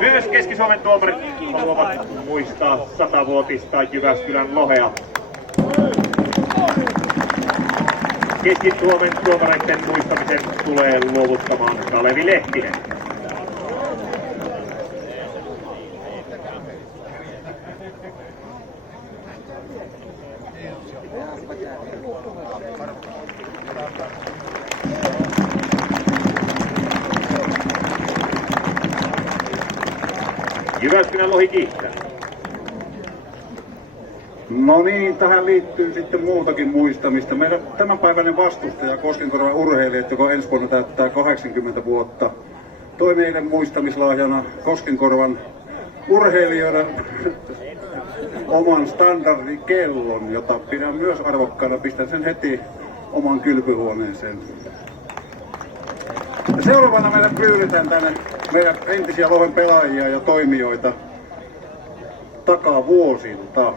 Myös Keski-Suomen tuomarit haluavat muistaa 100-vuotista Jyväskylän lohea. Keski-Suomen tuomareiden muistamisen tulee luovuttamaan Kalevi Lehtinen. Jyväskylän lohi kiittää. No niin, tähän liittyy sitten muutakin muistamista. Meidän tämänpäiväinen vastustaja Koskenkorvan urheilijat, joka ensi vuonna täyttää 80 vuotta, toi meidän muistamislahjana Koskenkorvan urheilijoiden oman standardikellon, jota pidän myös arvokkaana. Pistän sen heti oman kylpyhuoneeseen. Ja seuraavana meidän pyydetään tänne meidän entisiä Lohen pelaajia ja toimijoita takavuosilta.